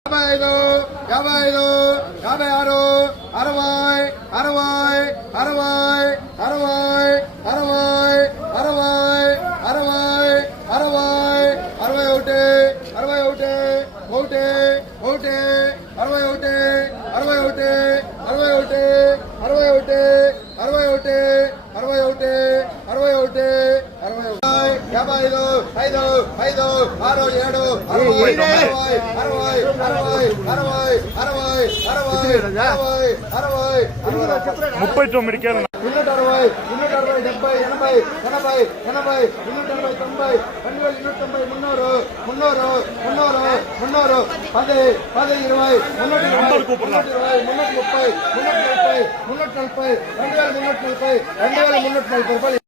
55, 55, 56, 60, 60, 60, 39 కేలు 160, 160, 70, 80, 80, 180, 190, 290, 300, 300, 10, 10, 20, 320, 330, 340, 340, 2340, 2340 రూపాయలు.